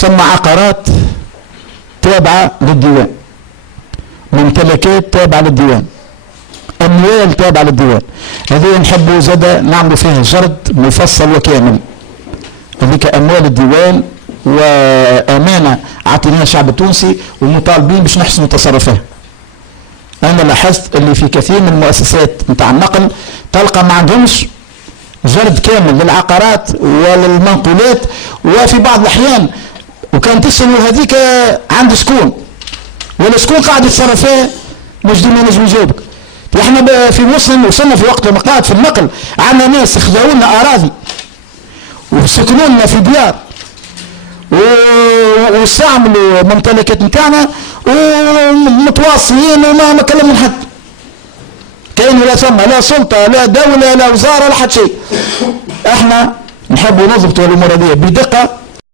ثم عقارات تابعة للديوان، ممتلكات تابعة للديوان، أموال تابعة للديوان. هذه نحبوا زاد نعملوا فيها جرد مفصل وكامل. هذيك أموال الديوان وأمانة عطيناها الشعب التونسي ومطالبين باش نحسنوا تصرفها. أنا لاحظت اللي في كثير من المؤسسات نتاع النقل تلقى ما عندهمش جرد كامل للعقارات وللمنقولات، وفي بعض الأحيان وكان تسألوا هذيك عند شكون ولا شكون قاعد يتصرف فيها مش ديما نجم يجاوبك. احنا في مسلم وصلنا في وقت لما قاعد في النقل عندنا ناس خذوا لنا أراضي وسكنوا لنا في ديار واستعملوا ممتلكات نتاعنا ومتواصلين وما كلمنا حد. كأنه لا ثم لا سلطة لا دولة لا وزارة لا حد شيء. احنا نحب نضبط الأمور هذه بدقة